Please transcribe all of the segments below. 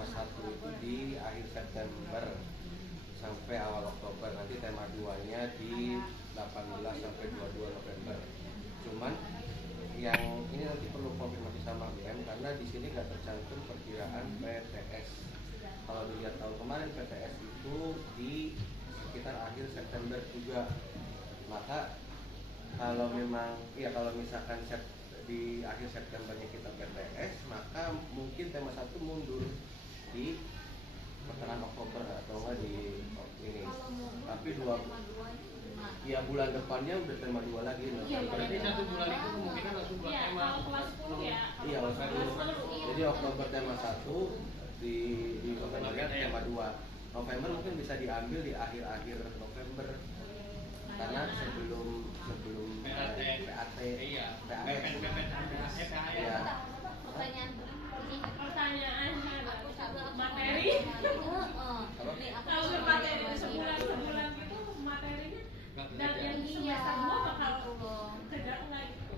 tema 1 itu di akhir September sampai awal Oktober. Nanti tema 2-nya di 18 sampai 22 November. Cuman yang ini nanti perlu konfirmasi sama BM karena di sini nggak tercantum perkiraan PTS. Kalau dilihat tahun kemarin PTS itu di sekitar akhir September juga. Maka kalau memang ya kalau misalkan di akhir Septembernya kita PTS, maka mungkin tema 1 mundur di pertengahan Oktober atau enggak di ini. Tapi ya bulan depannya udah tema 2 lagi. Berarti 1 bulan itu kemungkinan langsung buat tema. Iya, jadi Oktober tema 1 di November tema 2. November mungkin bisa diambil di akhir-akhir November. Karena sebelum PAT Iya. Pertanyaan materi. Kalau materi sebulan gitu materinya dan yang semester 2 bakal kerja enggak gitu.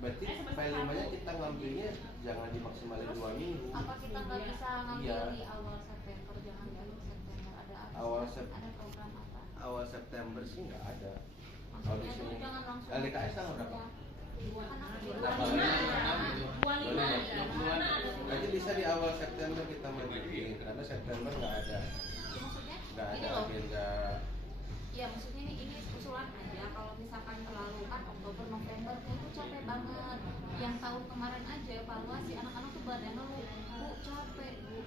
Berarti P5-nya kita ngambilnya jangan dimaksimalin 2 minggu. Apa kita nggak bisa ngambil di awal September? Jangan di awal September, ada program apa? Awal September sih nggak ada. Kalau di sini LDKS tanggal berapa? Berarti bisa di awal September kita majuin karena September nggak ada. Maksudnya? Nggak ada agenda. Ya maksudnya ini usulan aja. Kalau misalkan terlalu kan Oktober November itu capek banget. Yang tahun kemarin aja evaluasi anak-anak tuh badannya lu bu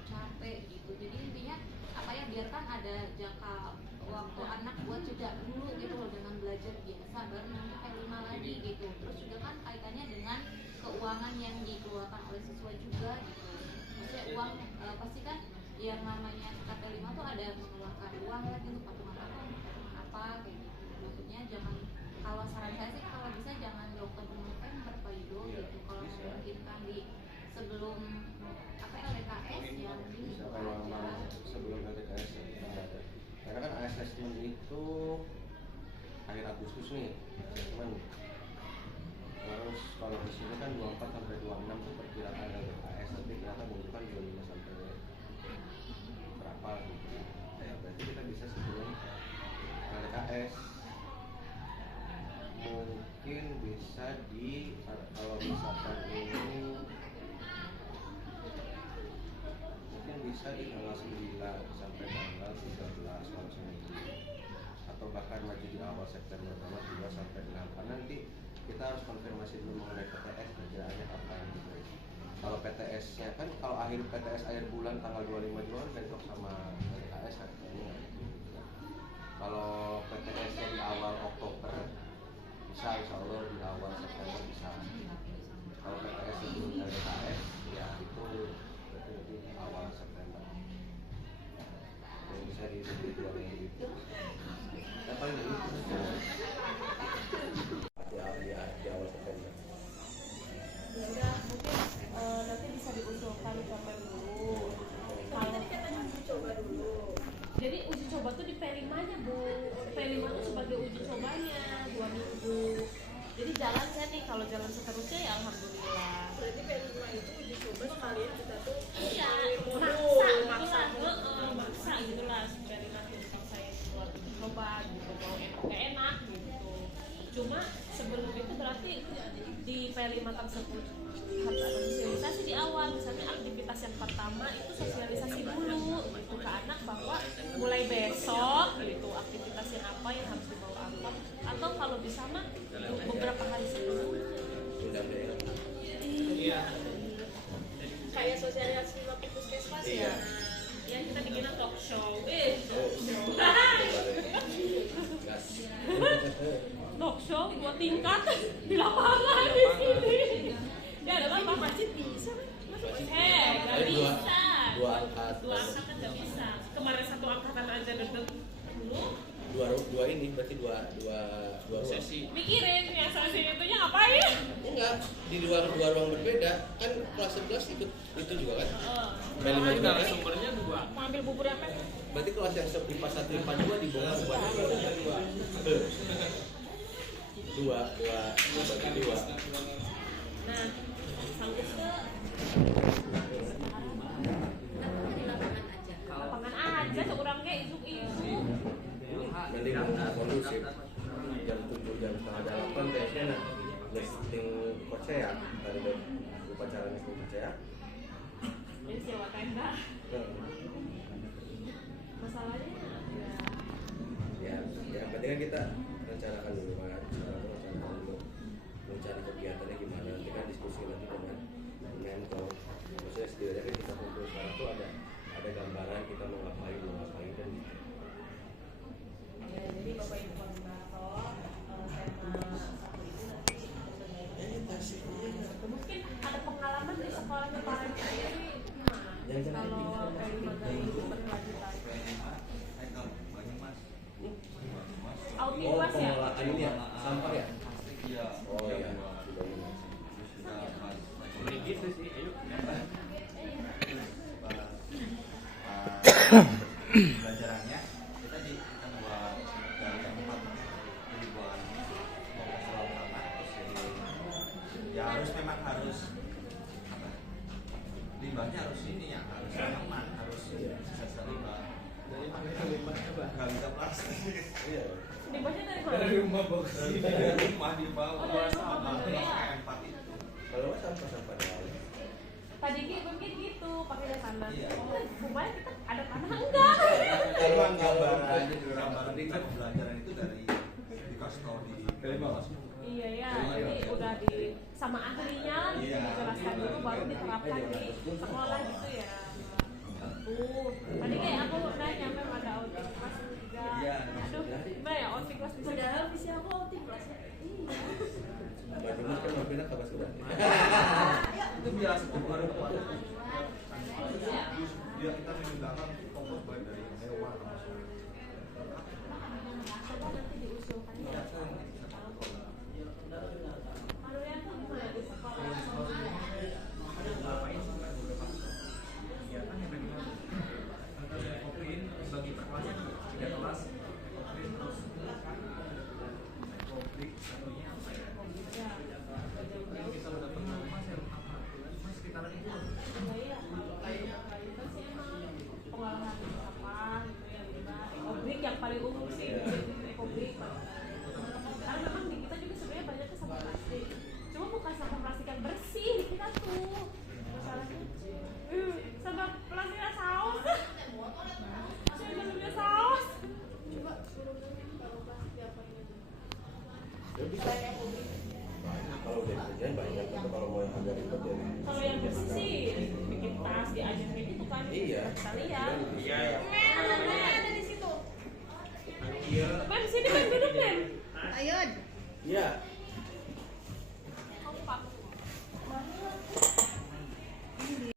capek gitu. Jadi intinya apa ya, biarkan ada jangka waktu anak buat jeda dulu gitu loh dengan belajar biasa, baru nanti P5 lagi gitu. Terus juga kan kaitannya dengan keuangan yang dikeluarkan oleh siswa juga gitu. Maksudnya uang pasti kan yang namanya P5 tuh ada mengeluarkan uang lagi untuk patungan apa kayak gitu. Maksudnya jangan, kalau saran saya sih kalau bisa jangan di Oktober November Pak Yudo gitu. Kalau memungkinkan di sebelum apa LDKS yang Bisa kalau memang sebelum LDKS ada. Karena kan assessment itu akhir Agustus nih, assessment. Terus kalau di sini kan 24 sampai 26 itu perkiraan LDKS, tapi ternyata bukan 25 sampai berapa gitu. Ya berarti kita bisa sebelum LDKS. Mungkin bisa di kalau misalkan ini mungkin bisa di tanggal 9 sampai tanggal 13 kalau seminggu, atau bahkan maju di awal September tanggal 2 sampai 6 karena nanti kita harus konfirmasi dulu mengenai PTS perkiraannya kapan gitu. Kalau PTS-nya kan kalau akhir PTS akhir bulan tanggal 25 Juli bentrok sama LDKS katanya. Kalau PTS-nya di awal Oktober bisa, insya Allah di awal September bisa. Kalau PTS sebelum LDKS ya itu berarti di awal September. Yang bisa di 2 minggu itu. Ya paling dari itu di awal September. Ya udah mungkin nanti bisa diusulkan sampai dulu. Kalau katanya uji coba dulu. Jadi uji coba tuh di P5-nya Bu. P5 tuh sebagai uji cobanya 2 minggu. Jadi jalan kan nih, kalau jalan seterusnya ya alhamdulillah. Berarti P5 itu uji coba sekalian kita tuh maksa gitu lah dari nanti untuk saya keluar uji coba gitu, mau enak gak enak gitu. Cuma sebelum itu berarti di P5 tersebut harus ada sosialisasi di awal. Misalnya aktivitas yang pertama itu sosialisasi dulu gitu ke anak bahwa mulai besok gitu aktivitas yang apa yang harus dibawa apa, atau kalau bisa mah beberapa hari sebelumnya. Iya. kayak sosialisasi waktu puskesmas ya. Ya kita bikin talk show. Talk show 2 tingkat di lapangan di sini. Ya ada apa masjid bisa. Gak bisa. 2 angkat. 2 angkat kan gak bisa. Kemarin 1 angkatan aja duduk dulu. Dua ini berarti dua Sesi. Mikirin yang sesi itunya ngapain? Enggak, di dua ruang berbeda kan, kelas 11 itu juga kan. Jadi narasumbernya 2. Mau ambil bubur apa? Berarti kelas yang IPA 1 IPA 2 dibongkar buat 2. Nah, sanggup ke eksklusif jam 7 jam setengah 8 kayaknya nah listing coachnya ya dari upacara listing coachnya ya. Jadi sewa tenda. Masalahnya Ya yang penting kan kita rencanakan dulu kan, rencanakan dulu mencari kegiatannya gimana, nanti kan diskusi lagi dengan mentor. Maksudnya setidaknya kan kita kumpul sekarang tuh ada gambaran kita mau ngapain kan gitu. ya, jadi Bapak Ibu koordinator tema satu itu nanti mungkin ada pengalaman di sekolahnya Pak Rem sendiri gimana? Kalau kayak sebagai berkelanjutan. Outfit ya? Pengelolaan ini ya, sampah ya? Iya. Oh iya. Ini gitu sih, ayo. Pelajarannya kita kita buat dari tempat jadi buat soal utama terus jadi ya memang harus apa limbahnya harus ini ya harus aman harus sisa limbah dari mana limbah coba nggak bisa plastik Iya. Limbahnya dari mana? dari rumah di bawah Oh, dari rumah sama ya. K4 itu Kalau sampah doang. Tadi mungkin gitu pakai dari tanah. Iya. Rupanya kita ada tanah enggak? emang gambaran di pembelajaran itu dari dikasih tahu di Iya ya, jadi udah di sama ahlinya lah gitu, Iya. dijelaskan dulu baru diterapkan di sekolah gitu ya. Tuh, tadi kayak aku nanya memang ada outing kelas juga. Iya. Aduh, gimana ya outing kelas bisa? Padahal visi aku outing kelasnya. Mbak Jumat kan mau pindah ke Pasuruan. itu biasa baru dia kita menggunakan kompos baik dari hewan Coba nanti diusulkan ya. Kalau yang tuh gimana di sekolah? bagi per kelasnya 3 kelas terus konflik satunya apa ya kita udah pernah mas sekitaran itu Iya, kalau kayak kan sih emang pengalaman apa gitu ya, limbah ekobrik yang paling umum sih, ekobrik. Karena memang di kita juga sebenarnya banyaknya sampah plastik. Cuma bukan sampah plastik yang bersih di kita tuh. Masalahnya sampah plastiknya saus. Saya belumnya saus. Coba suruh dulu kalau plastik apa ini. Ya bisa. Kalau udah kerjaan banyak, tapi kalau mau yang agak ribet ya. Kalau yang bersih sih bikin tas diajar kayak gitu kan. Iya. Bisa lihat. Iya. Ada di situ. Mem, sini Mem, duduk Mem. Ayun. Iya.